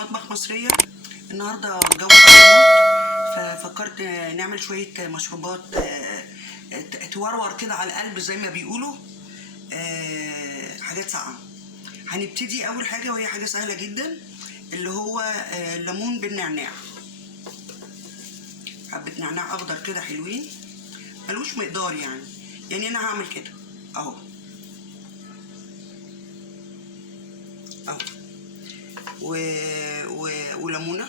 مطبخ مصرية. النهاردة الجو حر موت، ففكرت نعمل شوية مشروبات تورور كده على القلب زي ما بيقولوا. حاجات ساقعة. هنبتدي أول حاجة وهي حاجة سهلة جدا، اللي هو الليمون بالنعناع. حبة نعناع أخضر كده حلوين، ملوش مقدار يعني أنا هعمل كده أهو أهو وليمونة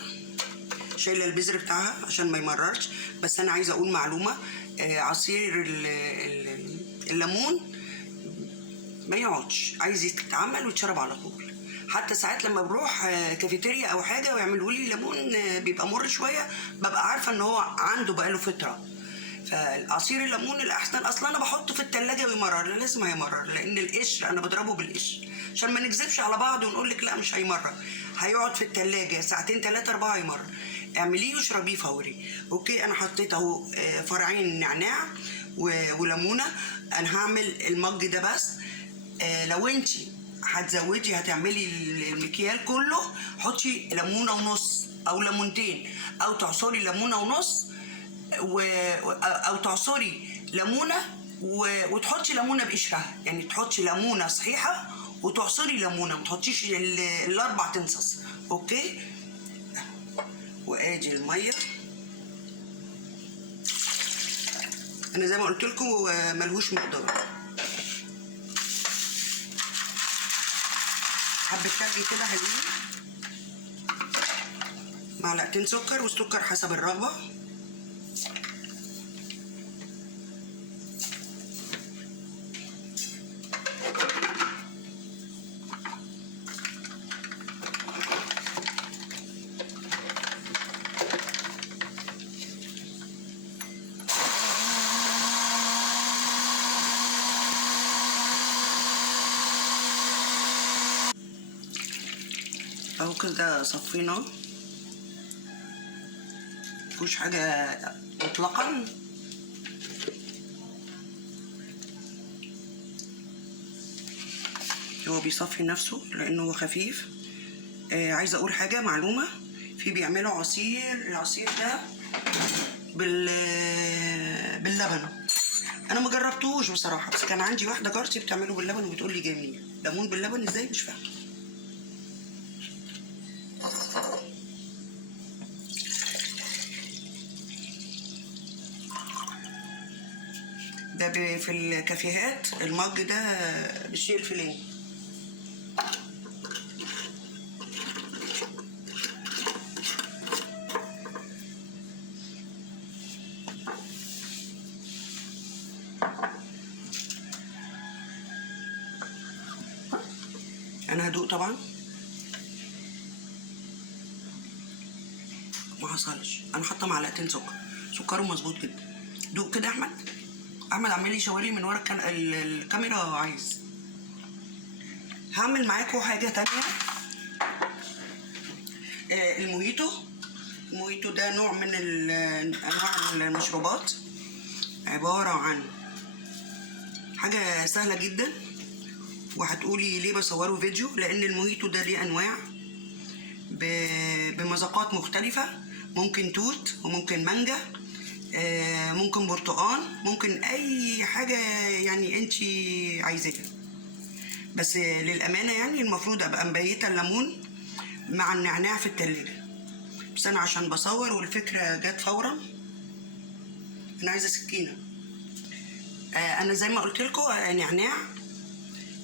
شايله البذر بتاعها عشان ما يمررش. بس انا عايزه اقول معلومه، عصير الليمون ما يقعدش، عايز يتعمل ويتشرب على طول. حتى ساعات لما بروح كافيتيريا او حاجه ويعملوا لي ليمون بيبقى مر شويه، ببقى عارفه ان هو عنده بقاله فتره. فالعصير الليمون الاحسن، اصلا انا بحطه في التلاجة ويمرر، لازم هيمرر، لان القشر انا بضربه بالقشر عشان ما نكذبش على بعض ونقول لك لا مش هيمرر. هيقعد في التلاجة ساعتين 3 4 يمرر. اعمليه واشربيه فوري. اوكي، انا حطيت اهو فرعين نعناع وليمونه. انا هعمل المج ده بس. لو انتي هتزودي هتعملي المكيال كله، حطي ليمونه ونص او ليمونتين، او تعصري ليمونه ونص او تعصري ليمونه وتحطي ليمونه بقشرها، يعني تحطي ليمونه صحيحه وتعصري ليمونه، ما تحطيش الاربع تنصص. اوكي، وادي الميه. انا زي ما قلت لكم ملهوش مقدار. حبه تلج كده حلوين، معلقتين سكر، والسكر حسب الرغبه. اهو كده صفيناه، مفيهوش حاجه مطلقا. هو بيصفي نفسه لانه هو خفيف. عايزه اقول حاجه معلومه، في بيعملوا العصير ده باللبن. انا ما جربتوش بصراحه، بس كان عندي واحده جارتي بتعمله باللبن وبتقول لي جميل. ليمون باللبن ازاي مش فاهمه. ده في الكافيهات المج ده بالشيء الفلاني. انا هدوق طبعا، ما حصلش. انا حاطه معلقتين سكر، سكره مظبوط جدا. دوق كده يا احمد. احمد عمال يشاور لي من ورا الكاميرا عايز. هعمل معاكم حاجه تانية، الموهيتو ده نوع من انواع المشروبات، عباره عن حاجه سهله جدا. وهتقولي ليه بصوره فيديو؟ لان الموهيتو ده ليه انواع بمذاقات مختلفه. ممكن توت، وممكن مانجا، ممكن برتقال، ممكن اي حاجه يعني انتي عايزاها. بس للامانه يعني المفروض ابقى مبيته الليمون مع النعناع في التلاجة، بس انا عشان بصور والفكره جت فورا. انا عايزه سكينه. انا زي ما قلت لكم نعناع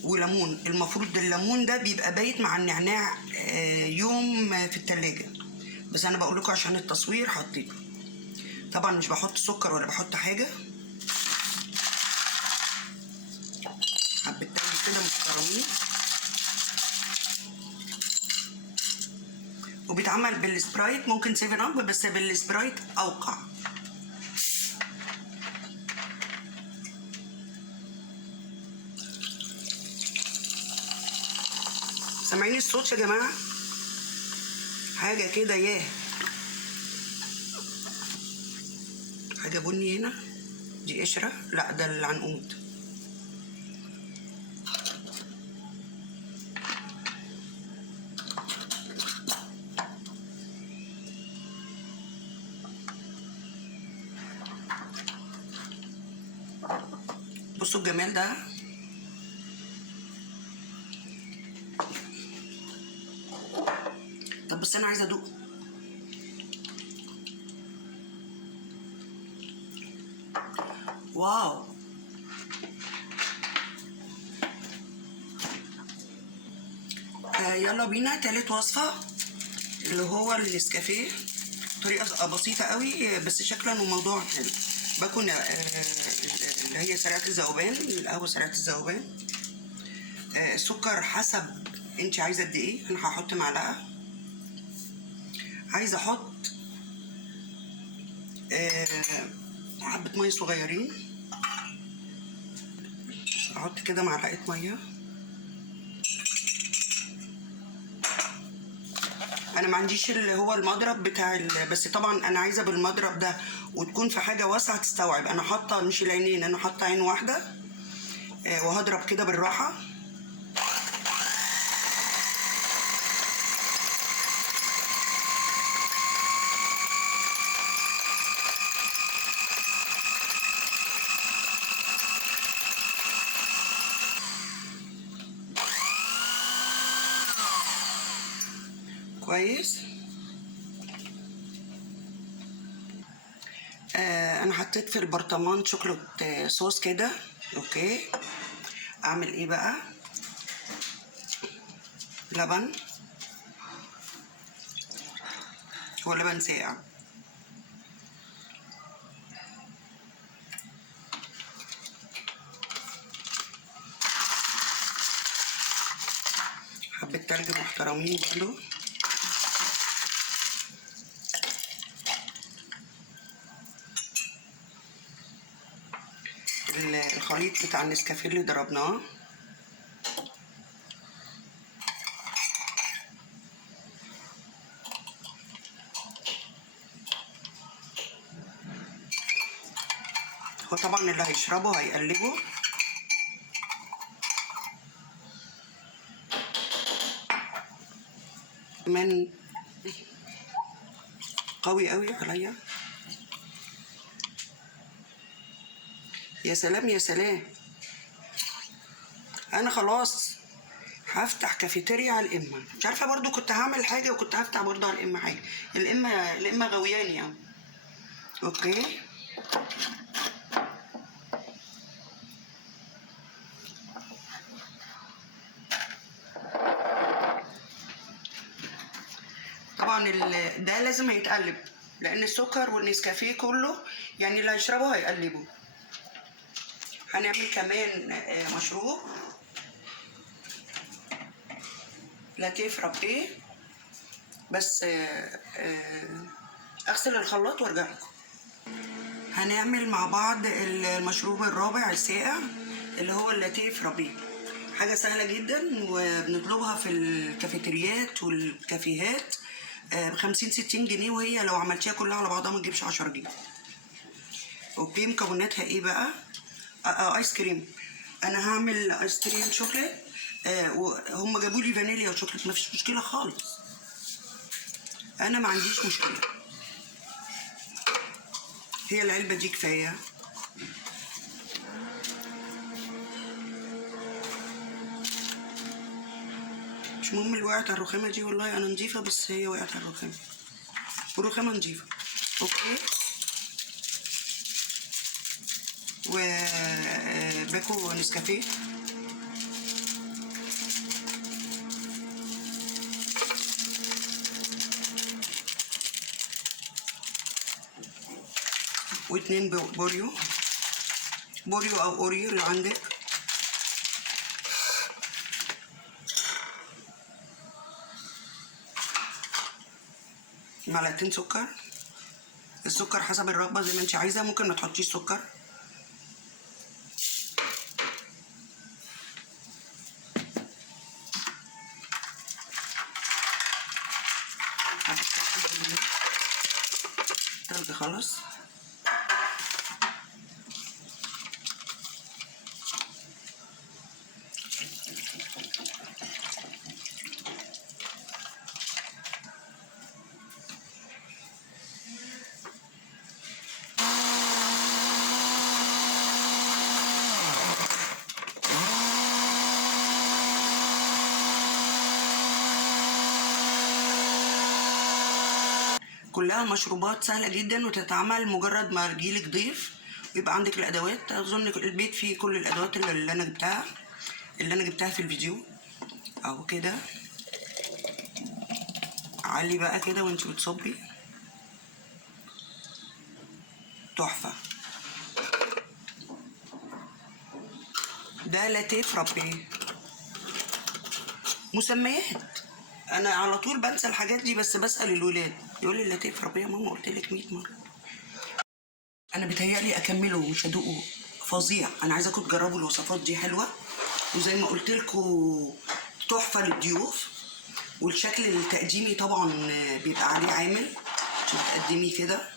وليمون. المفروض الليمون ده بيبقى بايت مع النعناع يوم في التلاجة، بس انا بقول لكم عشان التصوير حطيته. طبعا مش بحط سكر ولا بحط حاجه. حبه تلج كده محترمين. وبيتعمل بالسبرايت، ممكن 7 اب، بس بالسبرايت اوقع. سامعين الصوت يا جماعه؟ حاجه كده ياه. حاجه بني هنا، دي قشره، لا ده العنقود. بصوا الجمال ده. طب بس انا عايزه ادوق. واو. يلا بينا تالت وصفه اللي هو النسكافيه. طريقه بسيطه قوي بس شكلا وموضوع حلو. بكون اللي هي سريعه الذوبان، القهوه سريعه الذوبان. السكر حسب انت عايزه قد ايه. انا هحط معلقه. عايزه احط حبه ميه صغيرين. احط كده معلقه ميه. انا ما عنديش اللي هو المضرب بتاع بس طبعا انا عايزه بالمضرب ده وتكون في حاجه واسعه تستوعب. انا حاطه مش العينين، انا حاطه عين واحده. وهضرب كده بالراحه. كويس. انا حطيت في البرطمان شوكولات صوص كده. اوكي. اعمل ايه بقى؟ لبن. هو لبن ساقع. حبة تلج محترمين برضو. الخليط بتاع النسكافيه اللي ضربناه. هو طبعا اللي هيشربه هيقلبه. كمان قوي قوي عليا. يا سلام يا سلام. انا خلاص هفتح كافيتيريا على الامه. مش عارفه برضو كنت هعمل حاجه وكنت هفتح برضو على الامه حاجه. الامه غوياني يعني. اوكي. طبعا ده لازم هيتقلب لان السكر والنسكافيه كله يعني اللي هيشربه هيقلبه. هنعمل كمان مشروب لاتيه فرابيه. بس اغسل الخلاط وارجع لكم. هنعمل مع بعض المشروب الرابع الساقع اللي هو اللاتيه فرابيه. حاجة سهلة جدا وبنطلبها في الكافيتريات والكافيهات ب50 60 جنيه، وهي لو عملتيها كلها على بعضها ما تجيبش 10 جنيه. اوكي. مكوناتها ايه بقى؟ ايس كريم. انا هعمل ايس كريم شوكليت. وهم جابوا لي فانيليا وشوكليت، ما فيش مشكلة خالص. انا ما عنديش مشكلة. هي العلبة دي كفاية. مش مهم اللي وقعت على الرخامة دي، والله أنا نضيفة بس هي وقعت على الرخامة والرخامة نضيفة. أوكي. وباكو نسكافيه. واتنين بوريو. بوريو أو أوريو اللي عندك. معلقتين سكر. السكر حسب الرغبة زي ما انت عايزة، ممكن ما تحطيش سكر. تلج خلاص. كلها مشروبات سهلة جدا وتتعمل مجرد ما يجيلك ضيف ويبقى عندك الادوات. اظن البيت فيه كل الادوات اللي انا جبتها في الفيديو. اهو كده علي بقى كده وانت بتصبي، تحفة. ده لاتيه فرابيه. مسميات انا على طول بنسى الحاجات دي، بس بسأل الولاد يقول لي لاتيه فرابيه يا ماما، قلت لك 100 مرة. انا بيتهيألي اكمله مش هدوقه، فظيع. انا عايزاكم تجربوا الوصفات دي، حلوة وزي ما قلت لكم تحفة للضيوف. والشكل التقديمي طبعا بيبقى عليه عامل عشان تقدميه كده.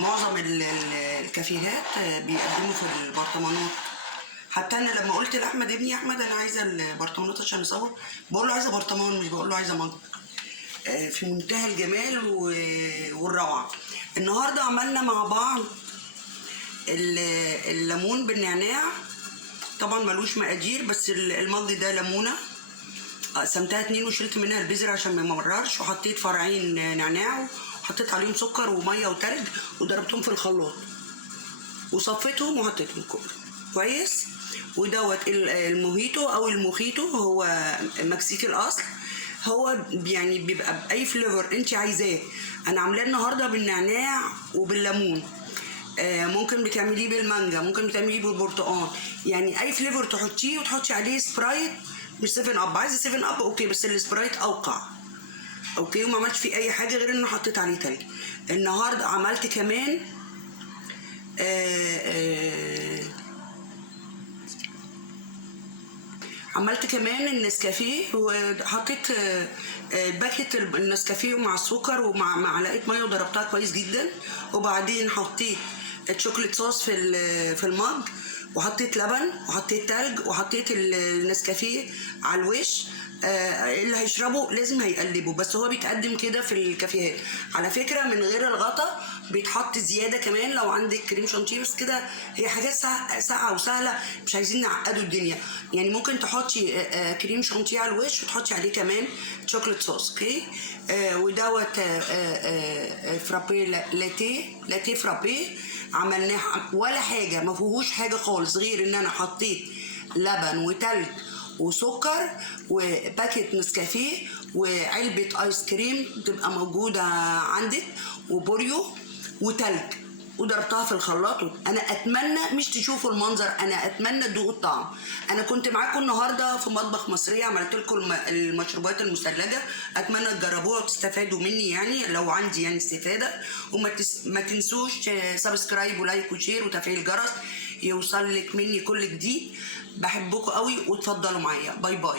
معظم الكافيهات بيقدموا في البرطمانات. حتى انا لما قلت لاحمد ابني احمد انا عايزه البرطمانات عشان اصور، بقول له عايزه برطمان مش بقول له عايزه مج. في منتهى الجمال والروعه. النهارده عملنا مع بعض الليمون بالنعناع. طبعا ملوش مقادير، بس المج ده ليمونه قسمتها 2 وشلت منها البذر عشان ما يمررش، وحطيت فرعين نعناع وحطيت عليهم سكر وميه وتلج وضربتهم في الخلاط وصفيتهم وحطيتهم كويس. ودوت الموهيتو او الموخيتو، هو مكسيكي الاصل. هو يعني بيبقى باي فليفر انت عايزاه. انا عاملاه النهارده بالنعناع وبالليمون. ممكن بتعمليه بالمانجا، ممكن بتعمليه بالبرتقال، يعني اي فليفر تحطيه وتحطي عليه سبرايت. مش 7 اب، عايزه 7 اب اوكي، بس السبرايت اوقع اوكي. وما عملتش فيه اي حاجه غير انه حطيت عليه تلج. النهارده عملت كمان النسكافيه، وحطيت باكيت النسكافيه مع السكر ومع معلقه ميه وضربتها كويس جدا. وبعدين حطيت الشوكليت صوص في المج، وحطيت لبن وحطيت تلج وحطيت النسكافيه على الوش. اللي هيشربه لازم هيقلبه، بس هو بيتقدم كده في الكافيهات على فكره من غير الغطا. بيتحط زياده كمان لو عندك كريم شانتيه، بس كده هي حاجات ساقعه وسهله، مش عايزين نعقدوا الدنيا. يعني ممكن تحطي كريم شانتيه على الوش وتحطي عليه كمان شوكليت صوص اوكي. ودوت فرابيه لاتيه فرابيه. عملناه ولا حاجه، ما فيهوش حاجه خالص غير ان انا حطيت لبن وتلج وسكر وباكيت نسكافيه وعلبة ايس كريم تبقى موجودة عندك وبوريو وتلج، وضربتها في الخلاط. انا اتمنى مش تشوفوا المنظر، انا اتمنى تدوقوا الطعم. انا كنت معاكم النهارده في مطبخ مصريه، عملت لكم المشروبات المثلجه، اتمنى تجربوها وتستفادوا مني يعني لو عندي يعني استفاده. ما تنسوش سبسكرايب ولايك وشير وتفعيل الجرس يوصل لك مني كل جديد. بحبكم قوي وتفضلوا معايا. باي باي.